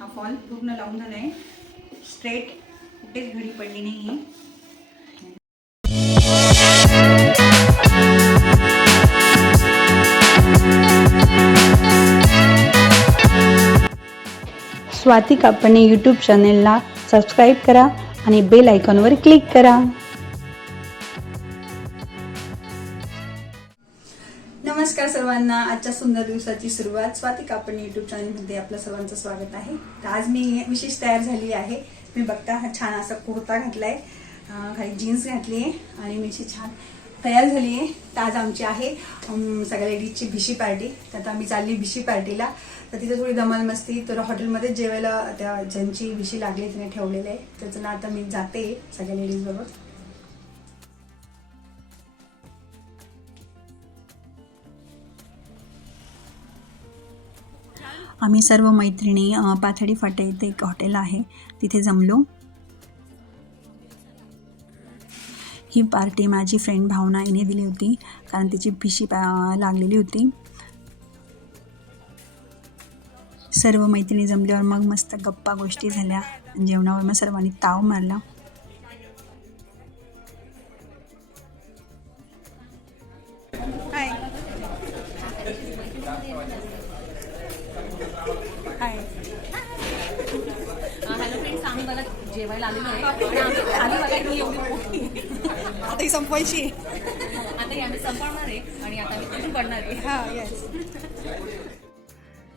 हा फॉल पूर्ण लावून झाला आहे स्ट्रेट कुठेच घडी पडली नाही आहे स्वाती कापणे यूट्यूब चॅनेलला सबस्क्राईब करा आणि बेल आयकॉनवर क्लिक करा. सर्वांना आजच्या सुंदर दिवसाची सुरुवात. स्वाती कापणे यूट्यूब चॅनलमध्ये आपलं सर्वांचं स्वागत आहे. तर आज मी विशेष तयार झाली आहे. मी बघता हा छान असा कुर्ता घातलाय. खाली जीन्स घातली आहे आणि मी अशी छान तयार झाली आहे. तर आज आमची आहे सगळ्या लेडीजची भिशी पार्टी तर आता आम्ही चालली भिशी पार्टीला तर तिथे थोडी धमाल मस्ती. तर हॉटेलमध्ये जेवायला त्या ज्यांची भिशी लागली तिने ठेवलेलं आहे. त्याचं ना आता मी जाते सगळ्या लेडीजबरोबर आम्ही सर्व मैत्रिणी पाथडी फाटे इथे एक हॉटेल आहे. तिथे जमलो. ही पार्टी माझी फ्रेंड भावना हिने दिली होती कारण तिची पिशी लागलेली होती. सर्व मैत्रिणी जमल्यावर मग मस्त गप्पा गोष्टी झाल्या. जेवणावर मग सर्वांनी ताव मारला. जेवायला आलेलो आहे. आणि आम्ही आली बघा ही एवढी मोठी आता ही संपवायची. आता ही आम्ही संपवणार आहे आणि आता कुठून पडणार आहे. हा येस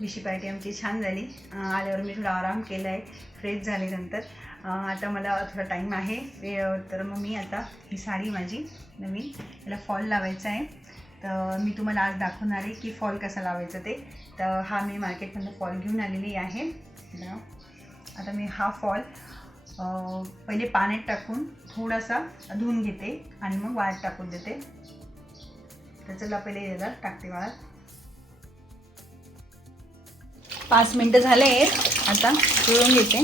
विशी पार्टी आमची छान झाली. आल्यावर मी थोडा आराम केला आहे फ्रेश झाले नंतर. अं, आता मला थोडा टाईम आहे. वेळ तर मग मी आता ही साडी माझी नवीन याला फॉल लावायचा आहे. तर मी तुम्हाला आज दाखवणार आहे की फॉल कसा लावायचा ते. तर हा मी मार्केटमधनं फॉल घेऊन आलेली आहे. आता मी हा फॉल पहिले पाण्यात टाकून थोडासा धुवून घेते आणि मग वाळत टाकून देते. तर चला पहिले याला टाकते वाळत. पाच मिनटं झाले आता पिळून घेते.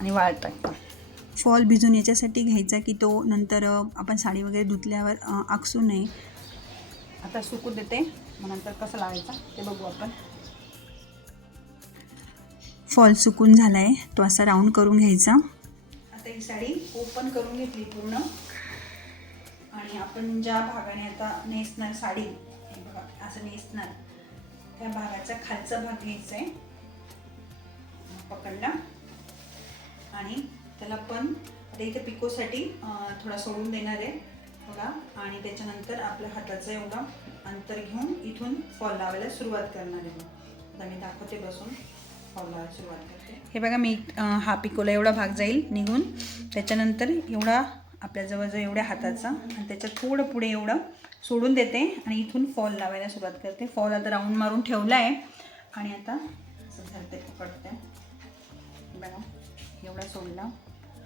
आणि वाळत टाकते. फॉल भिजून याच्यासाठी घ्यायचा की तो नंतर आपण साडी वगैरे धुतल्यावर आकसू नये. आता सुकू देते. मग नंतर कसं लावायचा ते बघू आपण. फॉल सुकून झाला आहे तो असा राऊंड करून घ्यायचा. आता ही साडी ओपन करून घेतली पूर्ण. आणि आपण ज्या भागाने आता नेसणार साडी बघा असं नेसणार त्या भागाचा खालचा भाग घ्यायचा आहे. पकडला. आणि त्याला पण आता इथे पिकोसाठी थोडा सोडून देणार आहे. बघा आणि त्याच्यानंतर आपल्या हाताचं एवढा अंतर घेऊन इथून फॉल लावायला सुरुवात करणार आहे. आता मी दाखवते बसून. हे बघा मी हा पिकोला एवढा भाग जाईल निघून. त्याच्यानंतर एवढा आपल्या जवळजवळ एवढ्या हाताचा आणि त्याच्या थोडं पुढे एवढं सोडून देते आणि इथून फॉल लावायला सुरुवात करते. फॉल आता राऊंड मारून ठेवला आहे. आणि आता असं धरते पकडते. बघा एवढा सोडला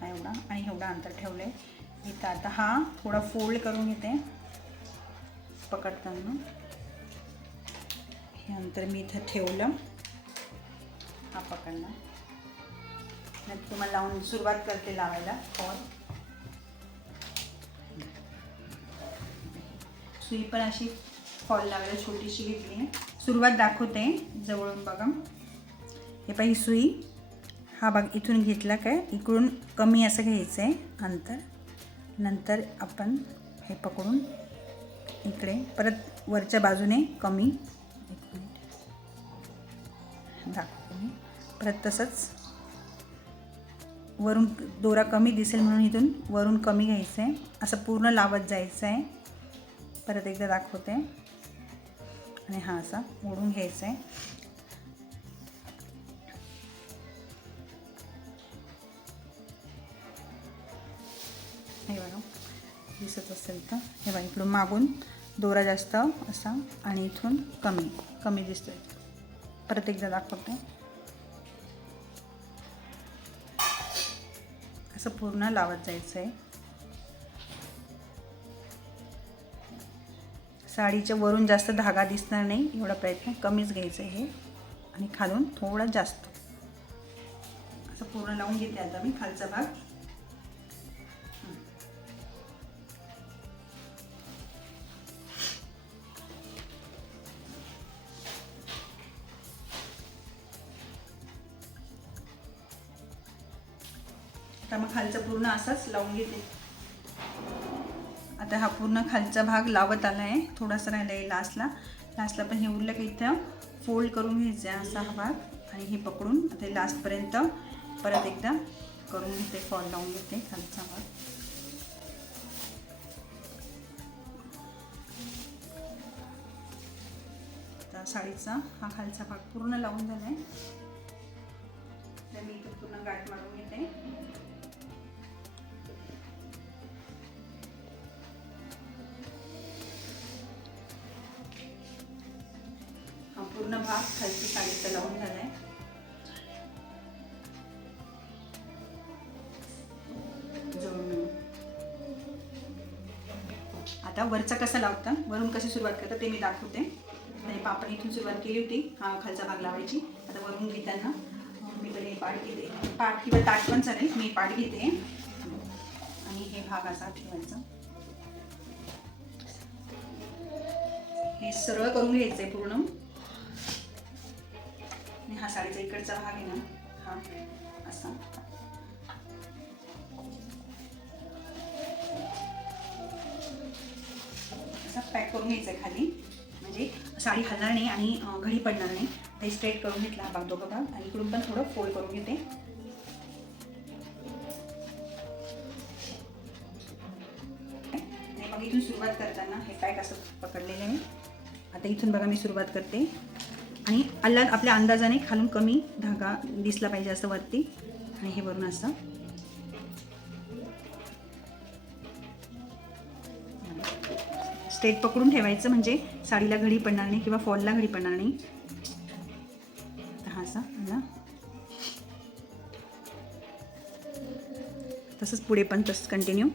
हा एवढा आणि एवढा अंतर ठेवलं आहे इथं आता हा थोडा फोल्ड करून घेते. पकडताना. हे अंतर मी इथं ठेवलं. हा पकडला नक्की तुम्हाला लावून सुरुवात करते लावायला. फॉल सुई पण अशी फॉल लावायला छोटीशी घेतली आहे. सुरुवात दाखवते जवळून बघा. हे पाही सुई. हा भाग इथून घेतला काय? इकडून कमी असं घ्यायचं आहे अंतर. नंतर आपण हे पकडून इकडे परत वरच्या बाजूने कमी. एक मिनिट. दाखव. परत तसंच वरून दोरा कमी दिसेल म्हणून इथून वरून कमी घ्यायचं आहे असं पूर्ण लावत जायचं आहे परत एकदा दाखवते. आणि हा असा ओढून घ्यायचा आहे हे बघा दिसत असेल तर. हे बघा इकडून मागून दोरा जास्त असा आणि इथून कमी कमी दिसतोय. परत एकदा दाखवते. असं पूर्ण लावत जायचं आहे साडीच्या वरून जास्त धागा दिसणार नाही एवढा प्रयत्न कमीच घ्यायचं आहे हे. आणि खालून थोडा जास्त. असं पूर्ण लावून घेते आता मी खालचा भाग. पूर्ण असाच लावून घेते. आता हा पूर्ण खालचा भाग लावत आला आहे थोडासा राहिला आहे लास्टला लास्टला पण हे उरलं की इथं फोल्ड करून घ्यायचं आहे असा हा भाग. आणि हे पकडून आता लास्टपर्यंत परत एकदा करून घेते फॉल लावून घेते खालचा भाग. साडीचा हा खालचा भाग पूर्ण लावून झाला आहे तर मी इथं पूर्ण गाठ मारून घेते. हा खालची साडीचा लावून झालाय. आता वरचा कसा लावता? वरून कशी सुरुवात करता ते मी दाखवते. आणि आपण इथून सुरुवात केली होती. हा खालचा भाग लावायची. आता वरून घेताना मी पहिले पाठ घेते. पाठ किंवा ताट पण चालेल. मी पाठ घेते. आणि हे भाग असा ठेवायचा. हे सरळ करून घ्यायचंय पूर्ण. साडीचा इकडचा भाग आहे ना? हा. असा. असा पॅक करून घ्यायचा आहे खाली. म्हणजे साडी हलणार नाही आणि घडी पडणार नाही. ते स्ट्रेट करून घेतला हा भाग दोघं भाग आणि इकडून पण थोडं फोल्ड करून घेते. आणि मग इथून सुरुवात करताना हे पॅक असं पकडलेलं आहे. आता इथून बघा मी सुरुवात करते. आणि अल्ला आपल्या अंदाजाने खालून कमी धागा दिसला पाहिजे असं वरती. आणि हे वरून असं. स्टेट पकडून ठेवायचं म्हणजे साडीला घडी पडणार नाही किंवा फॉलला घडी पडणार नाही. हा असा तसंच पुढे पण तसंच कंटिन्यू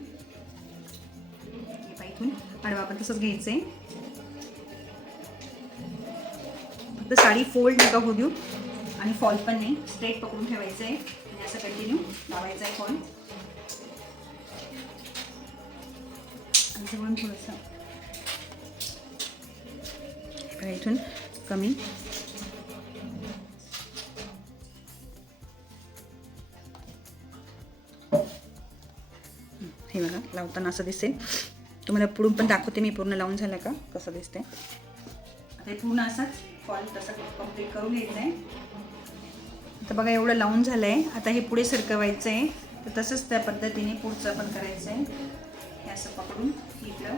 इथून. आडवा पण तसंच घ्यायचं आहे फक्त साडी फोल्ड नका होऊ देऊ आणि फॉल पण नाही. स्ट्रेट पकडून ठेवायचं आहे आणि असं कंटिन्यू लावायचं आहे फॉल आणि जवळून थोडंसं. इथून कमी. हे बघा लावताना असं दिसेल तुम्हाला पुढून पण दाखवते मी पूर्ण लावून झालं का? कसं दिसते आता पूर्ण असाच फॉल तसं कंप्लीट करून घ्यायचं आहे आता बघा एवढं लावून झालं आहे आता हे पुढे सरकवायचं आहे तर तसंच त्या पद्धतीने पुढचं पण करायचं आहे हे असं पकडून इकडं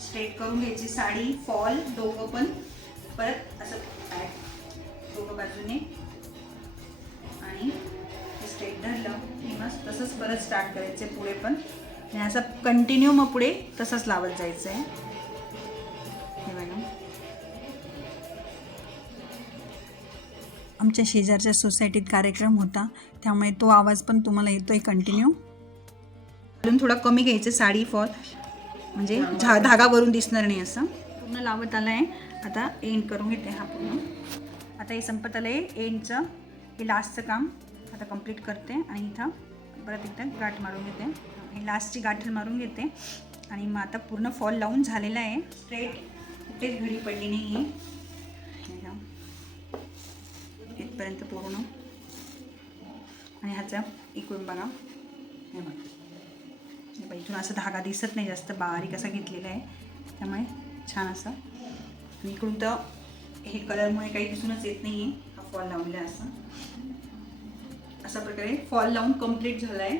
स्ट्रेट करून घ्यायची साडी फॉल दोघं पण. परत असं पॅक दोघं बाजूने. आणि स्ट्रेट धरलं. की मग तसंच परत स्टार्ट करायचं आहे पुढे पण. आणि असं कंटिन्यू मग पुढे तसंच लावत जायचं आहे आमच्या शेजारच्या सोसायटीत कार्यक्रम होता. त्यामुळे तो आवाज पण तुम्हाला येतोय कंटिन्यू अजून थोडा कमी घ्यायचं साडी फॉल म्हणजे झा धागावरून दिसणार नाही असं. पूर्ण लावत आलं आहे आता एंड करून घेते हा पूर्ण. आता हे संपत आलं आहे एंडचं हे लास्टचं काम. आता कंप्लीट करते आणि इथं परत एकदा गाठ मारून घेते. हे लास्टची गाठ मारून घेते. आणि मग आता पूर्ण फॉल लावून झालेला आहे. स्ट्रेट कुठेच घडी पडली नाही आहे इथपर्यंत पूर्ण आणि ह्याचा इकडून बघा. हे बघा. इथून असं धागा दिसत नाही जास्त बारीक असा घेतलेला आहे. त्यामुळे छान असा. आणि इकडून तर हे कलरमुळे काही दिसूनच येत नाही आहे हा फॉल लावलेला आहे असं. अशा प्रकारे फॉल लावून कंप्लीट झाला आहे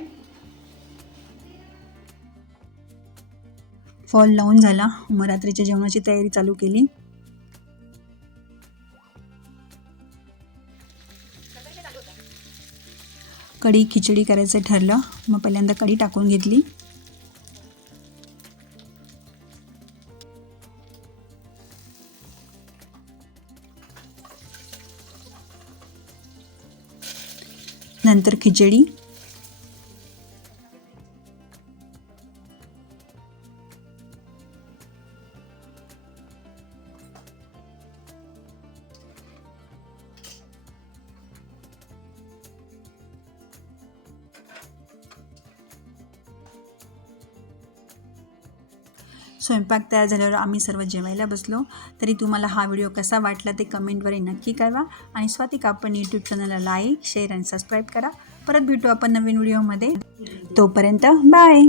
फॉल लावून झाला. मग रात्रीच्या जेवणाची तयारी चालू केली. कढी खिचडी करायचं ठरलं. मग पहिल्यांदा कढी टाकून घेतली. नंतर खिचडी. स्वयंपाक तयार झाल्यावर आम्ही सर्व जेवायला बसलो. तरी तुम्हाला हा व्हिडिओ कसा वाटला ते कमेंटवर नक्की कळवा. आणि स्वाती कापण यूट्यूब चॅनलला लाईक शेअर आणि सबस्क्राईब करा. परत भेटू आपण नवीन व्हिडिओमध्ये. तोपर्यंत बाय